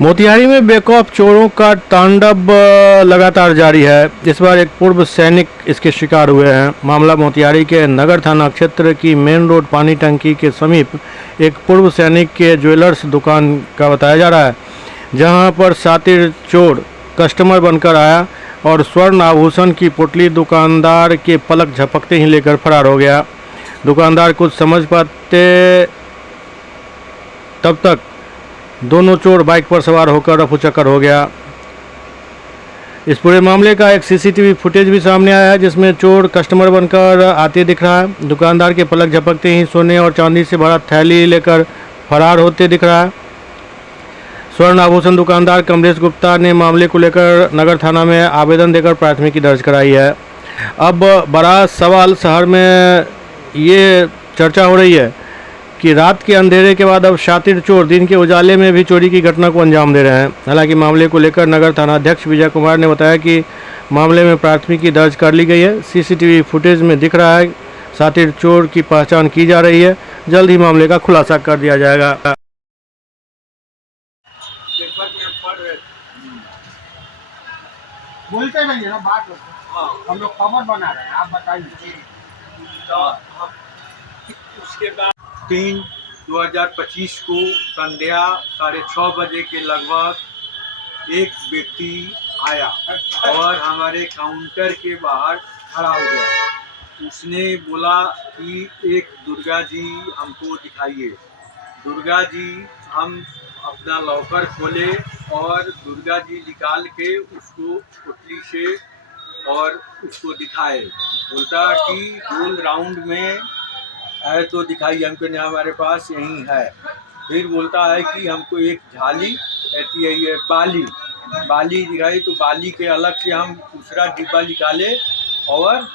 मोतिहारी में बेखौफ चोरों का तांडव लगातार जारी है। इस बार एक पूर्व सैनिक इसके शिकार हुए हैं। मामला मोतिहारी के नगर थाना क्षेत्र की मेन रोड पानी टंकी के समीप एक पूर्व सैनिक के ज्वेलर्स दुकान का बताया जा रहा है, जहां पर शातिर चोर कस्टमर बनकर आया और स्वर्ण आभूषण की पुतली दुकानदार के पलक झपकते ही लेकर फरार हो गया। दुकानदार कुछ समझ पाते तब तक दोनों चोर बाइक पर सवार होकर रफूचक्कर हो गया। इस पूरे मामले का एक सीसीटीवी फुटेज भी सामने आया है, जिसमें चोर कस्टमर बनकर आते दिख रहा है। दुकानदार के पलक झपकते ही सोने और चांदी से भरा थैली लेकर फरार होते दिख रहा है। स्वर्ण आभूषण दुकानदार कमलेश गुप्ता ने मामले को लेकर नगर थाना में आवेदन देकर प्राथमिकी दर्ज कराई है। अब बड़ा सवाल शहर में ये चर्चा हो रही है कि रात के अंधेरे के बाद अब शातिर चोर दिन के उजाले में भी चोरी की घटना को अंजाम दे रहे हैं। हालांकि मामले को लेकर नगर थाना अध्यक्ष विजय कुमार ने बताया कि मामले में प्राथमिकी दर्ज कर ली गई है। सीसीटीवी फुटेज में दिख रहा है शातिर चोर की पहचान की जा रही है। जल्द ही मामले का खुलासा कर दिया जाएगा। बोलते नहीं है ना बात हम लोग खबर बना रहे हैं, आप बताइए। तो हम उसके बाद 3/2025 को संध्या 6:30 बजे के लगभग एक व्यक्ति आया और हमारे काउंटर के बाहर खड़ा हो गया। उसने बोला कि एक दुर्गा जी हमको दिखाइए। दुर्गा जी हम अपना लॉकर खोले और दुर्गा जी निकाल के उसको पुतली से और उसको दिखाए। बोलता कि गोल राउंड में है तो दिखाई, हमको नहीं, हमारे पास यही है। फिर बोलता है कि हमको एक झाली रहती है, ये बाली दिखाई। तो बाली के अलग से हम दूसरा डिब्बा निकाले और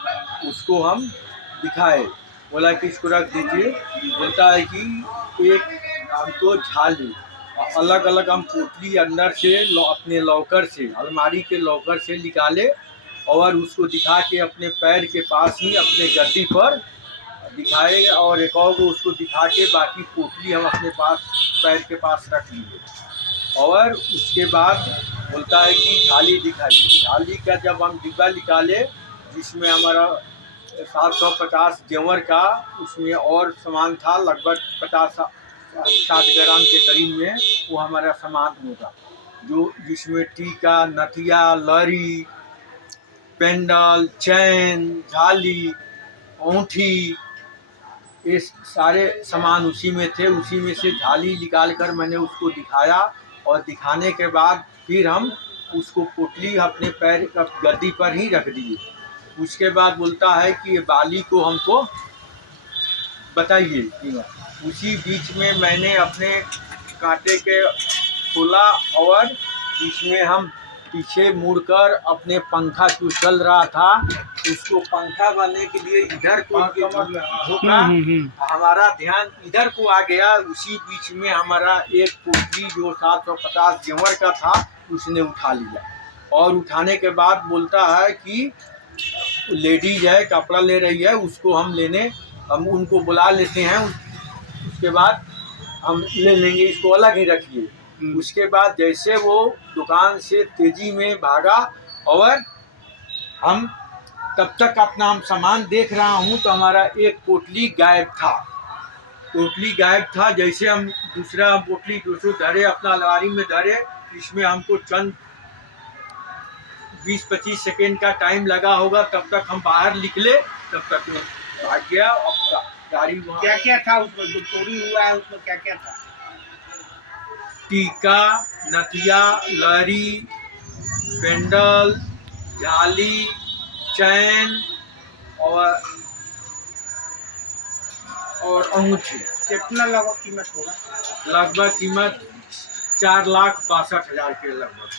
उसको हम दिखाए। बोला कि इसको रख दीजिए। बोलता है कि एक हमको झाली अलग अलग हम पोटली अंदर से अपने लॉकर से, अलमारी के लॉकर से निकाले और उसको दिखा के अपने पैर के पास ही अपने गद्दी पर दिखाए और एक और को उसको दिखा के बाकी पोटली हम अपने पास पैर के पास रख लिए। और उसके बाद बोलता है कि थाली दिखाइए। थाली का जब हम डिब्बा निकाले जिसमें हमारा 750 जेवर का उसमें और सामान था, लगभग 50-60 ग्राम के करीब में वो हमारा सामान होगा, जो जिसमें टीका, नथिया, लड़ी, पेंडल, चैन, झाली, औंठी, ये सारे सामान उसी में थे। उसी में से झाली निकाल कर मैंने उसको दिखाया और दिखाने के बाद फिर हम उसको पोटली अपने पैर का गद्दी पर ही रख दिए। उसके बाद बोलता है कि ये बाली को हमको बताइए। उसी बीच में मैंने अपने कांटे के खोला और इसमें हम पीछे मुड़कर अपने पंखा जो चल रहा था उसको पंखा बनने के लिए इधर को झुका, हमारा ध्यान इधर को आ गया। उसी बीच में हमारा एक पोटली जो 750 जेवर का था उसने उठा लिया। और उठाने के बाद बोलता है कि लेडीज है, कपड़ा ले रही है, उसको हम उनको बुला लेते हैं, उसके बाद हम ले लेंगे, इसको अलग ही रखिए। उसके बाद जैसे वो दुकान से तेजी में भागा और हम तब तक अपना हम सामान देख रहा हूँ तो हमारा एक पोटली गायब था। जैसे हम दूसरा पोटली दूसरों धरे, अपना अलमारी में धरे, इसमें हमको चंद 20-25 सेकेंड का टाइम लगा होगा। तब तक हम बाहर निकले, तब तक भाग गया। अब गाड़ी क्या क्या था उसमें जो चोरी हुआ है, उसमें क्या क्या था? टीका, नथिया, लड़ी, पेंडल, झाली, चैन और अंगूठी। कितना लगभग कीमत होगा? लगभग कीमत 4,62,000 के लगभग।